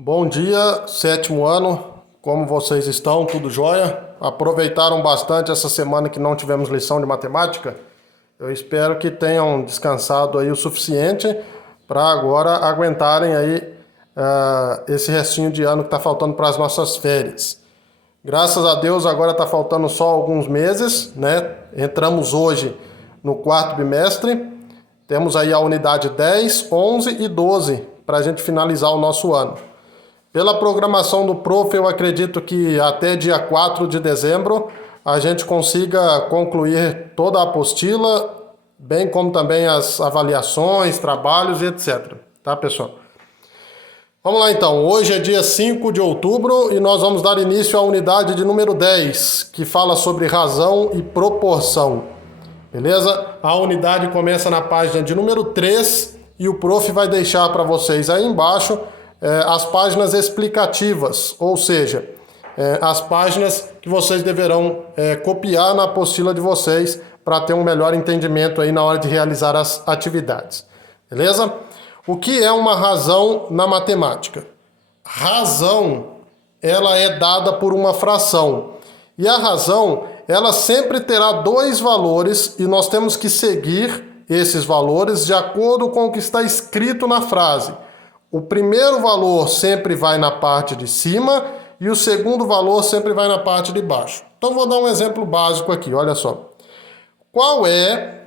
Bom dia, sétimo ano. Como vocês estão? Tudo jóia? Aproveitaram bastante essa semana que não tivemos lição de matemática? Eu espero que tenham descansado aí o suficiente para agora aguentarem aí esse restinho de ano que está faltando para as nossas férias. Graças a Deus agora está faltando só alguns meses, né? Entramos hoje no quarto bimestre. Temos aí a unidade 10, 11 e 12 para a gente finalizar o nosso ano. Pela programação do prof, eu acredito que até dia 4 de dezembro a gente consiga concluir toda a apostila, bem como também as avaliações, trabalhos e etc. Tá, pessoal? Vamos lá então, hoje é dia 5 de outubro e nós vamos dar início à unidade de número 10, que fala sobre razão e proporção. Beleza? A unidade começa na página de número 3 e o prof vai deixar para vocês aí embaixo as páginas explicativas, ou seja, as páginas que vocês deverão copiar na apostila de vocês para ter um melhor entendimento aí na hora de realizar as atividades. Beleza? O que é uma razão na matemática? Razão, ela é dada por uma fração. E a razão, ela sempre terá dois valores e nós temos que seguir esses valores de acordo com o que está escrito na frase. O primeiro valor sempre vai na parte de cima e o segundo valor sempre vai na parte de baixo. Então vou dar um exemplo básico aqui, olha só. Qual é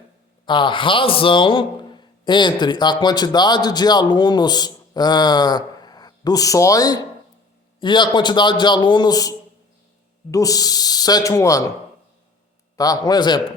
a razão entre a quantidade de alunos do SOI e a quantidade de alunos do sétimo ano? Tá? Um exemplo.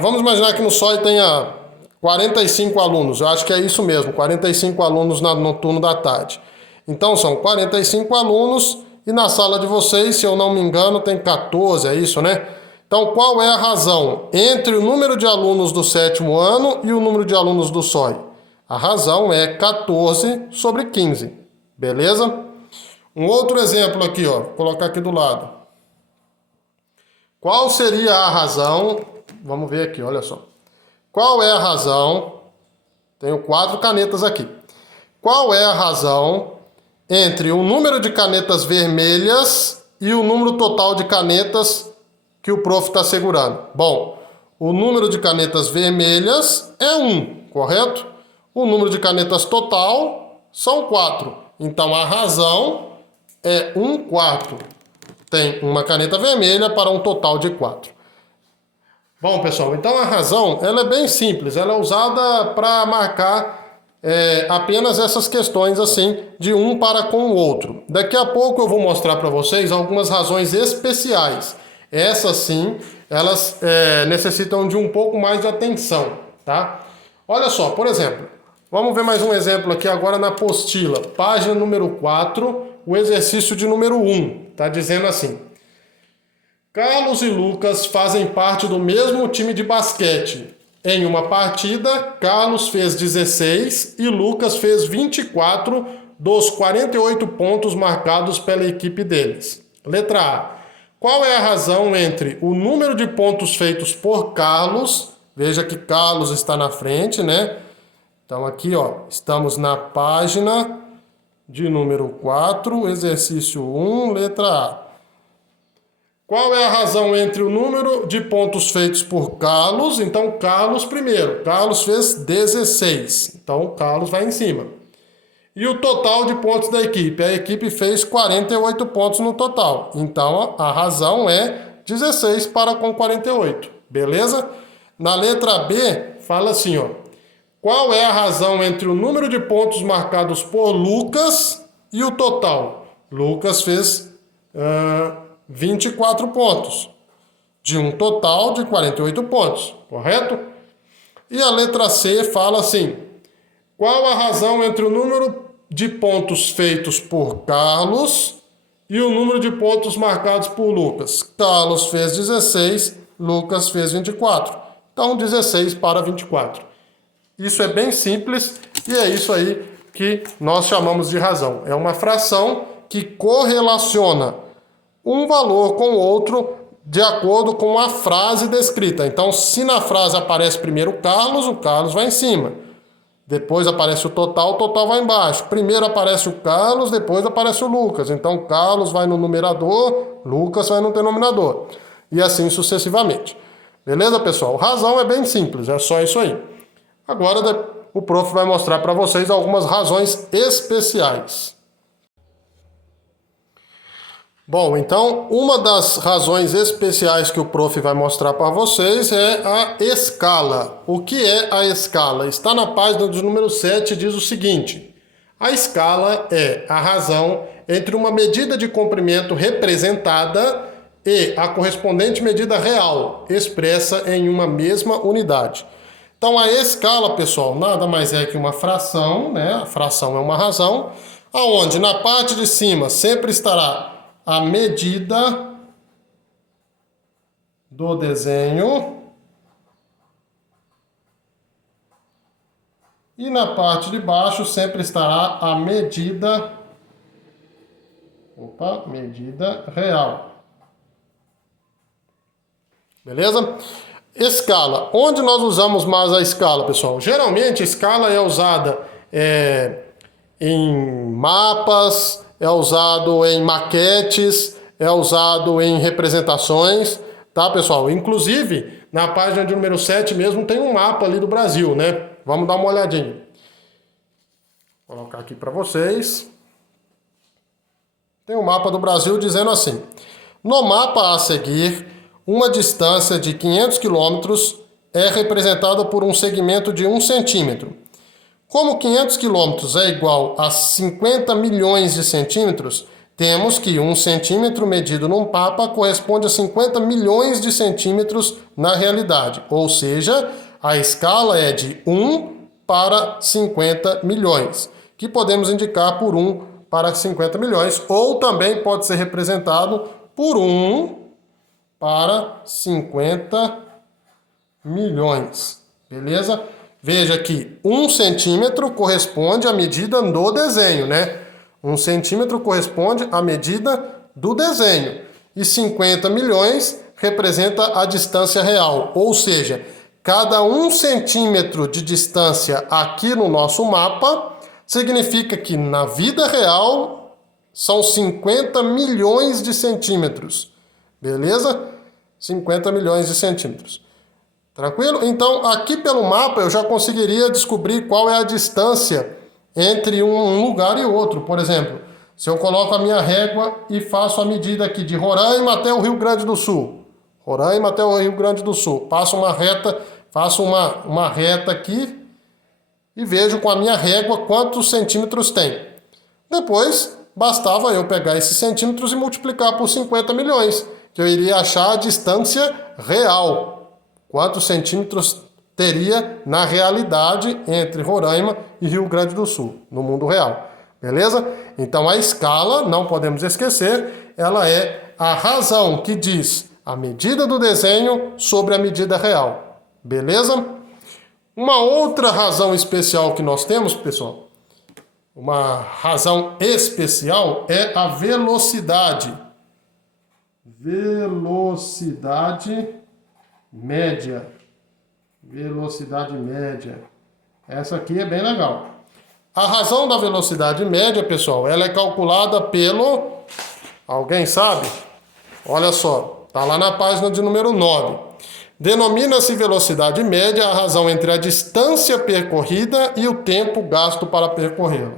Vamos imaginar que no SOI tenha 45 alunos, eu acho que é isso mesmo, 45 alunos no turno da tarde. Então são 45 alunos e na sala de vocês, se eu não me engano, tem 14, é isso, né? Então qual é a razão entre o número de alunos do sétimo ano e o número de alunos do SOI? A razão é 14 sobre 15, beleza? Um outro exemplo aqui, ó, vou colocar aqui do lado. Qual seria a razão? Vamos ver aqui, olha só. Qual é a razão? Tenho 4 canetas aqui. Qual é a razão entre o número de canetas vermelhas e o número total de canetas que o prof está segurando? Bom, o número de canetas vermelhas é 1, correto? O número de canetas total são 4. Então a razão é 1/4. Tem uma caneta vermelha para um total de 4. Bom, pessoal, então a razão ela é bem simples, ela é usada para marcar apenas essas questões assim, de um para com o outro. Daqui a pouco eu vou mostrar para vocês algumas razões especiais. Essas sim, elas necessitam de um pouco mais de atenção, tá? Olha só, por exemplo, vamos ver mais um exemplo aqui agora na apostila, página número 4, o exercício de número 1, tá dizendo assim: Carlos e Lucas fazem parte do mesmo time de basquete. Em uma partida, Carlos fez 16 e Lucas fez 24 dos 48 pontos marcados pela equipe deles. Letra A. Qual é a razão entre o número de pontos feitos por Carlos? Veja que Carlos está na frente, né? Então aqui, ó, estamos na página de número 4, exercício 1, letra A. Qual é a razão entre o número de pontos feitos por Carlos? Então, Carlos primeiro. Carlos fez 16. Então, o Carlos vai em cima. E o total de pontos da equipe? A equipe fez 48 pontos no total. Então, a razão é 16 para com 48. Beleza? Na letra B, fala assim, ó. Qual é a razão entre o número de pontos marcados por Lucas e o total? Lucas fez 24 pontos, de um total de 48 pontos, correto? E a letra C fala assim: qual a razão entre o número de pontos feitos por Carlos e o número de pontos marcados por Lucas? Carlos fez 16, Lucas fez 24. Então, 16 para 24. Isso é bem simples e é isso aí que nós chamamos de razão. É uma fração que correlaciona um valor com o outro de acordo com a frase descrita. Então, se na frase aparece primeiro o Carlos vai em cima. Depois aparece o total vai embaixo. Primeiro aparece o Carlos, depois aparece o Lucas. Então, Carlos vai no numerador, Lucas vai no denominador. E assim sucessivamente. Beleza, pessoal? Razão é bem simples, é só isso aí. Agora, o prof vai mostrar para vocês algumas razões especiais. Bom, então, uma das razões especiais que o prof vai mostrar para vocês é a escala. O que é a escala? Está na página do número 7, diz o seguinte: a escala é a razão entre uma medida de comprimento representada e a correspondente medida real, expressa em uma mesma unidade. Então, a escala, pessoal, nada mais é que uma fração, né? A fração é uma razão, aonde na parte de cima sempre estará a medida do desenho e na parte de baixo sempre estará a medida real. Beleza? Escala. Onde nós usamos mais a escala, pessoal? Geralmente a escala é usada em mapas, é usado em maquetes, é usado em representações, tá, pessoal? Inclusive, na página de número 7 mesmo tem um mapa ali do Brasil, né? Vamos dar uma olhadinha. Vou colocar aqui para vocês. Tem um mapa do Brasil dizendo assim: no mapa a seguir, uma distância de 500 km é representada por um segmento de 1 centímetro. Como 500 km é igual a 50 milhões de centímetros, temos que 1 centímetro medido num mapa corresponde a 50 milhões de centímetros na realidade. Ou seja, a escala é de 1 para 50 milhões, que podemos indicar por 1 para 50 milhões, ou também pode ser representado por 1 para 50 milhões. Beleza? Veja que 1 centímetro corresponde à medida do desenho, né? 1 centímetro corresponde à medida do desenho. E 50 milhões representa a distância real. Ou seja, cada 1 centímetro de distância aqui no nosso mapa significa que na vida real são 50 milhões de centímetros. Beleza? 50 milhões de centímetros. Tranquilo? Então, aqui pelo mapa eu já conseguiria descobrir qual é a distância entre um lugar e outro. Por exemplo, se eu coloco a minha régua e faço a medida aqui de Roraima até o Rio Grande do Sul. Roraima até o Rio Grande do Sul. Passo uma reta, faço uma reta aqui e vejo com a minha régua quantos centímetros tem. Depois, bastava eu pegar esses centímetros e multiplicar por 50 milhões, que eu iria achar a distância real. Quantos centímetros teria na realidade entre Roraima e Rio Grande do Sul, no mundo real. Beleza? Então a escala, não podemos esquecer, ela é a razão que diz a medida do desenho sobre a medida real. Beleza? Uma outra razão especial que nós temos, pessoal, uma razão especial é a velocidade. Velocidade média. Velocidade média. Essa aqui é bem legal. A razão da velocidade média, pessoal, ela é calculada pelo... Alguém sabe? Olha só, tá lá na página de número 9. Denomina-se velocidade média a razão entre a distância percorrida e o tempo gasto para percorrê-la.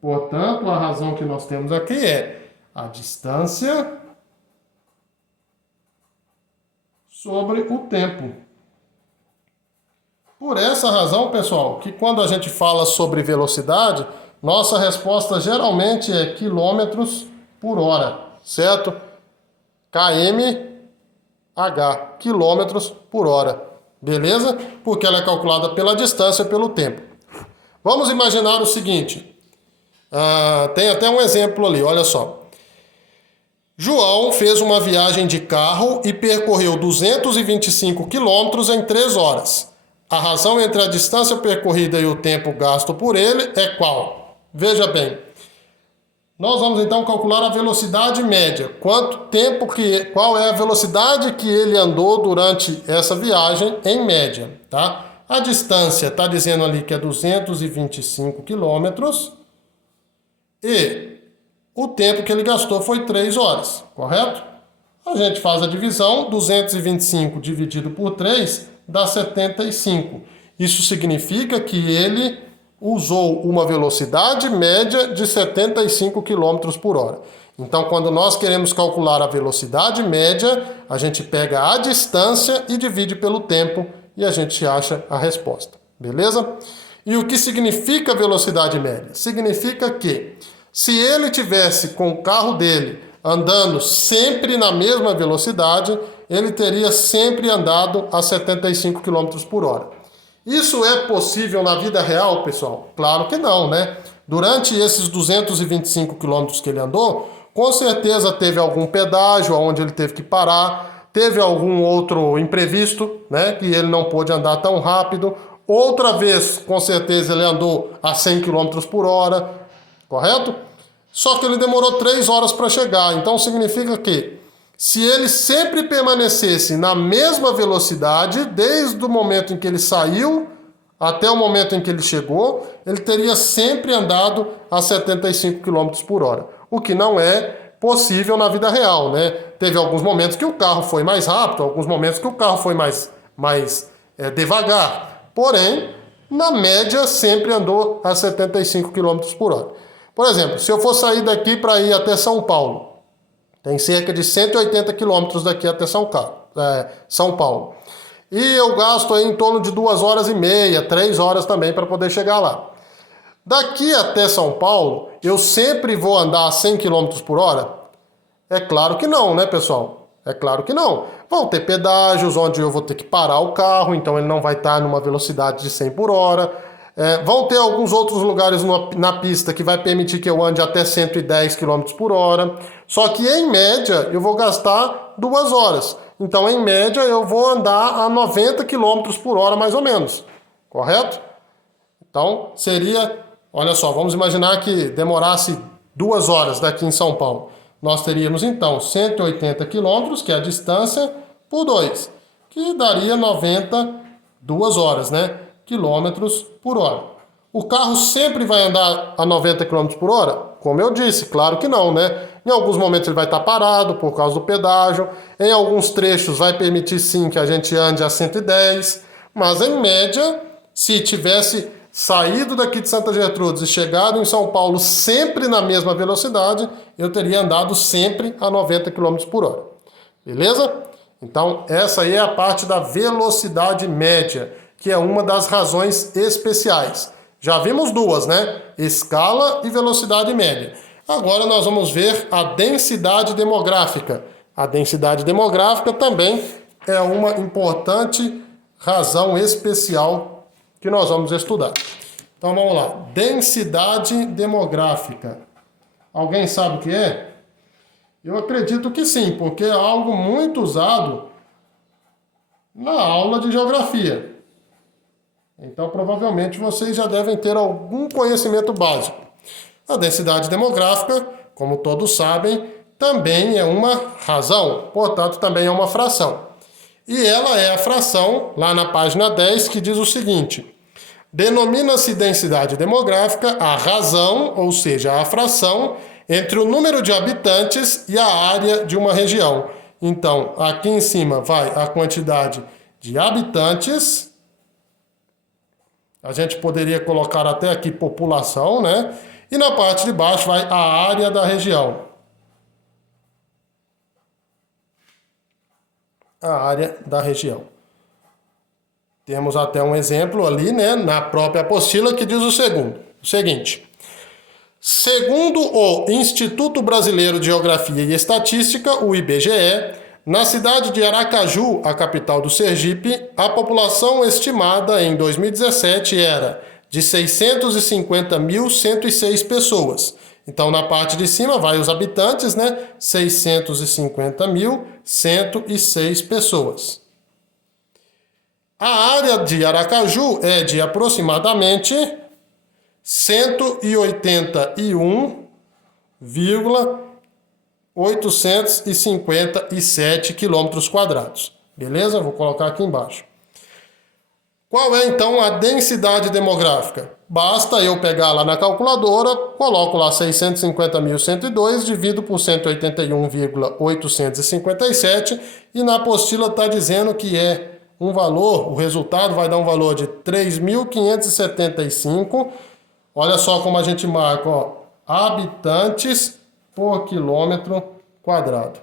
Portanto, a razão que nós temos aqui é a distância sobre o tempo. Por essa razão, pessoal, que quando a gente fala sobre velocidade, nossa resposta geralmente é quilômetros por hora, certo? km/h, quilômetros por hora, beleza? Porque ela é calculada pela distância e pelo tempo. Vamos imaginar o seguinte, tem até um exemplo ali, olha só. João fez uma viagem de carro e percorreu 225 quilômetros em 3 horas. A razão entre a distância percorrida e o tempo gasto por ele é qual? Veja bem, nós vamos então calcular a velocidade média. Qual é a velocidade que ele andou durante essa viagem em média, tá? A distância está dizendo ali que é 225 quilômetros e o tempo que ele gastou foi 3 horas, correto? A gente faz a divisão, 225 dividido por 3 dá 75. Isso significa que ele usou uma velocidade média de 75 km por hora. Então, quando nós queremos calcular a velocidade média, a gente pega a distância e divide pelo tempo e a gente acha a resposta. Beleza? E o que significa velocidade média? Significa que se ele tivesse com o carro dele andando sempre na mesma velocidade, ele teria sempre andado a 75 km por hora. Isso é possível na vida real, pessoal? Claro que não, né? Durante esses 225 quilômetros que ele andou, com certeza teve algum pedágio onde ele teve que parar, teve algum outro imprevisto, né? Que ele não pôde andar tão rápido. Outra vez, com certeza, ele andou a 100 km por hora, correto? Só que ele demorou 3 horas para chegar. Então significa que se ele sempre permanecesse na mesma velocidade, desde o momento em que ele saiu até o momento em que ele chegou, ele teria sempre andado a 75 km por hora. O que não é possível na vida real, né? Teve alguns momentos que o carro foi mais rápido, alguns momentos que o carro foi mais devagar. Porém, na média, sempre andou a 75 km por hora. Por exemplo, se eu for sair daqui para ir até São Paulo, tem cerca de 180 quilômetros daqui até São Paulo. E eu gasto aí em torno de 2 horas e meia, 3 horas também para poder chegar lá. Daqui até São Paulo, eu sempre vou andar a 100 km por hora? É claro que não, né, pessoal? É claro que não. Vão ter pedágios onde eu vou ter que parar o carro, então ele não vai estar numa velocidade de 100 por hora. Vão ter alguns outros lugares na pista que vai permitir que eu ande até 110 km por hora. Só que, em média, eu vou gastar 2 horas. Então, em média, eu vou andar a 90 km por hora, mais ou menos. Correto? Então, seria... Olha só, vamos imaginar que demorasse 2 horas daqui em São Paulo. Nós teríamos, então, 180 km, que é a distância, por 2, que daria 2 horas, né? Quilômetros por hora. O carro sempre vai andar a 90 km por hora? Como eu disse, claro que não, né? Em alguns momentos ele vai estar parado por causa do pedágio, em alguns trechos vai permitir sim que a gente ande a 110, mas em média, se tivesse saído daqui de Santa Gertrudes e chegado em São Paulo sempre na mesma velocidade, eu teria andado sempre a 90 km por hora. Beleza? Então, essa aí é a parte da velocidade média, que é uma das razões especiais. Já vimos 2, né? Escala e velocidade média. Agora nós vamos ver a densidade demográfica. A densidade demográfica também é uma importante razão especial que nós vamos estudar. Então vamos lá. Densidade demográfica. Alguém sabe o que é? Eu acredito que sim, porque é algo muito usado na aula de geografia. Então, provavelmente, vocês já devem ter algum conhecimento básico. A densidade demográfica, como todos sabem, também é uma razão, portanto, também é uma fração. E ela é a fração, lá na página 10, que diz o seguinte: denomina-se densidade demográfica a razão, ou seja, a fração, entre o número de habitantes e a área de uma região. Então, aqui em cima vai a quantidade de habitantes. A gente poderia colocar até aqui população, né? E na parte de baixo vai a área da região. A área da região. Temos até um exemplo ali, né, na própria apostila, que diz o seguinte. Segundo o Instituto Brasileiro de Geografia e Estatística, o IBGE, na cidade de Aracaju, a capital do Sergipe, a população estimada em 2017 era de 650.106 pessoas. Então, na parte de cima vai os habitantes, né? 650.106 pessoas. A área de Aracaju é de aproximadamente 181,857 quilômetros quadrados. Beleza? Vou colocar aqui embaixo. Qual é então a densidade demográfica? Basta eu pegar lá na calculadora, coloco lá 650.102, divido por 181,857 e na apostila está dizendo que é um valor, o resultado vai dar um valor de 3.575. Olha só como a gente marca, ó, habitantes por quilômetro quadrado.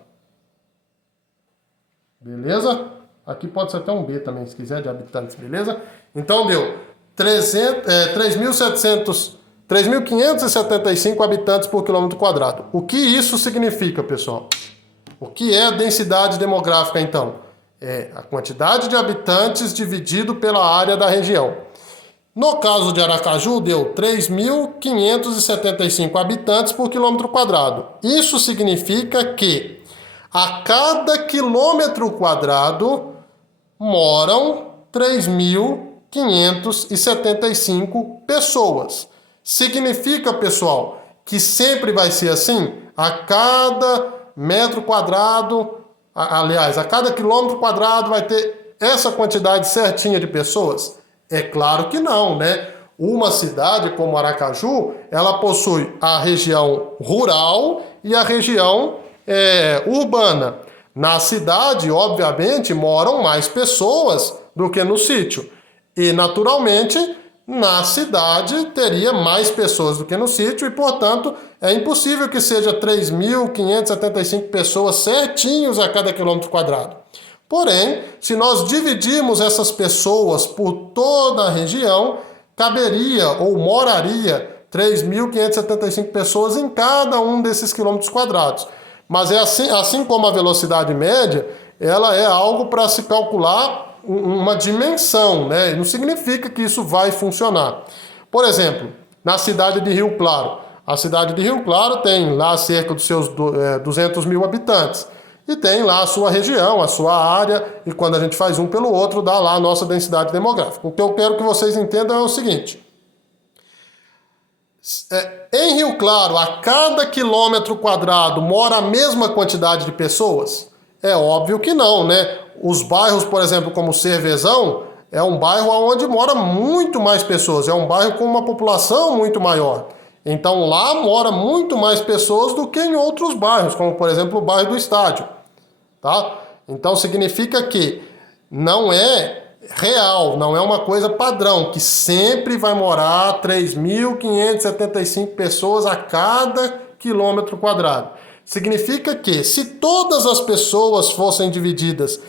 Beleza? Aqui pode ser até um B também, se quiser, de habitantes, beleza? Então deu 3.575 habitantes por quilômetro quadrado. O que isso significa, pessoal? O que é a densidade demográfica, então? É a quantidade de habitantes dividido pela área da região. No caso de Aracaju, deu 3.575 habitantes por quilômetro quadrado. Isso significa que a cada quilômetro quadrado moram 3.575 pessoas. Significa, pessoal, que sempre vai ser assim? A cada metro quadrado, aliás, a cada quilômetro quadrado vai ter essa quantidade certinha de pessoas? É claro que não, né? Uma cidade como Aracaju, ela possui a região rural e a região urbana. Na cidade, obviamente, moram mais pessoas do que no sítio. E, naturalmente, na cidade teria mais pessoas do que no sítio e, portanto, é impossível que seja 3.575 pessoas certinhos a cada quilômetro quadrado. Porém, se nós dividirmos essas pessoas por toda a região, caberia ou moraria 3.575 pessoas em cada um desses quilômetros quadrados. Mas é assim como a velocidade média, ela é algo para se calcular uma dimensão, né? Não significa que isso vai funcionar. Por exemplo, na cidade de Rio Claro. A cidade de Rio Claro tem lá cerca dos seus 200 mil habitantes. E tem lá a sua região, a sua área, e quando a gente faz um pelo outro, dá lá a nossa densidade demográfica. O que eu quero que vocês entendam é o seguinte. Em Rio Claro, a cada quilômetro quadrado mora a mesma quantidade de pessoas? É óbvio que não, né? Os bairros, por exemplo, como Cervezão, é um bairro onde mora muito mais pessoas, é um bairro com uma população muito maior. Então lá mora muito mais pessoas do que em outros bairros, como por exemplo o bairro do Estádio. Tá? Então significa que não é real, não é uma coisa padrão, que sempre vai morar 3.575 pessoas a cada quilômetro quadrado. Significa que se todas as pessoas fossem divididas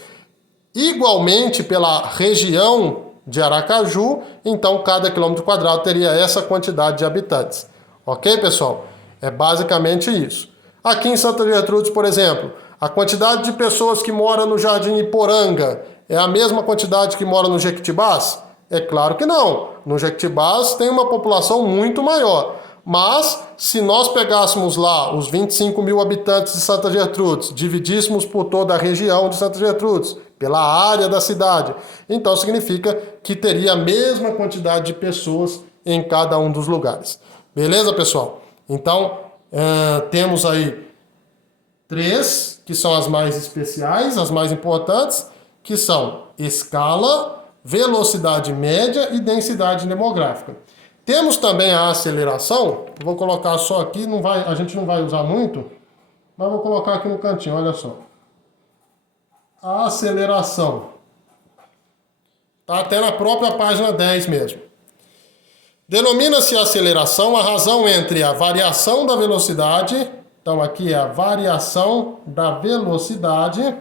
igualmente pela região de Aracaju, então cada quilômetro quadrado teria essa quantidade de habitantes. Ok, pessoal? É basicamente isso. Aqui em Santa Gertrudes, por exemplo, a quantidade de pessoas que moram no Jardim Iporanga é a mesma quantidade que mora no Jequitibás? É claro que não. No Jequitibás tem uma população muito maior. Mas, se nós pegássemos lá os 25 mil habitantes de Santa Gertrudes, dividíssemos por toda a região de Santa Gertrudes, pela área da cidade, então significa que teria a mesma quantidade de pessoas em cada um dos lugares. Beleza, pessoal? Então, temos aí 3, que são as mais especiais, as mais importantes, que são escala, velocidade média e densidade demográfica. Temos também a aceleração, vou colocar só aqui, a gente não vai usar muito, mas vou colocar aqui no cantinho, olha só. A aceleração. Está até na própria página 10 mesmo. Denomina-se aceleração a razão entre a variação da velocidade, então aqui é a variação da velocidade,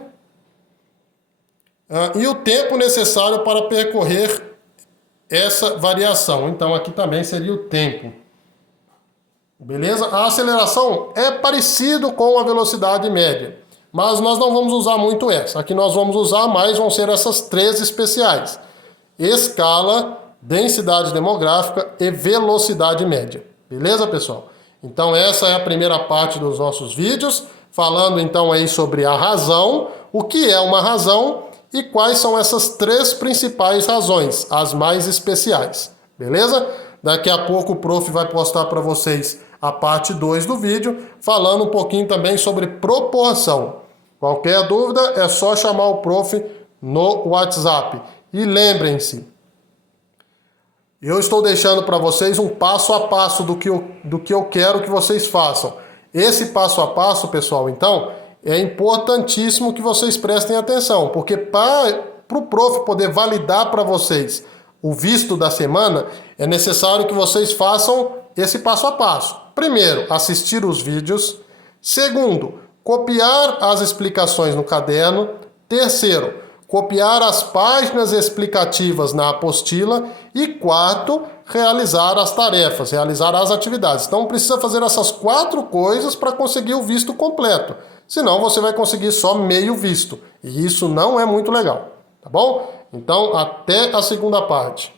e o tempo necessário para percorrer essa variação. Então aqui também seria o tempo. Beleza? A aceleração é parecido com a velocidade média, mas nós não vamos usar muito essa. Aqui nós vamos usar mais, vão ser essas 3 especiais. Escala, densidade demográfica e velocidade média. Beleza, pessoal? Então essa é a primeira parte dos nossos vídeos, falando então aí sobre a razão, o que é uma razão e quais são essas 3 principais razões, as mais especiais. Beleza? Daqui a pouco o prof vai postar para vocês a parte 2 do vídeo, falando um pouquinho também sobre proporção. Qualquer dúvida é só chamar o prof no WhatsApp. E lembrem-se, Eu estou deixando para vocês um passo a passo do que eu quero que vocês façam. Esse passo a passo, pessoal, então, é importantíssimo que vocês prestem atenção, porque para o prof poder validar para vocês o visto da semana, é necessário que vocês façam esse passo a passo. Primeiro, assistir os vídeos. Segundo, copiar as explicações no caderno. Terceiro, copiar as páginas explicativas na apostila. E quarto, realizar as tarefas, realizar as atividades. Então precisa fazer essas 4 coisas para conseguir o visto completo. Senão você vai conseguir só meio visto. E isso não é muito legal, tá bom? Então até a segunda parte.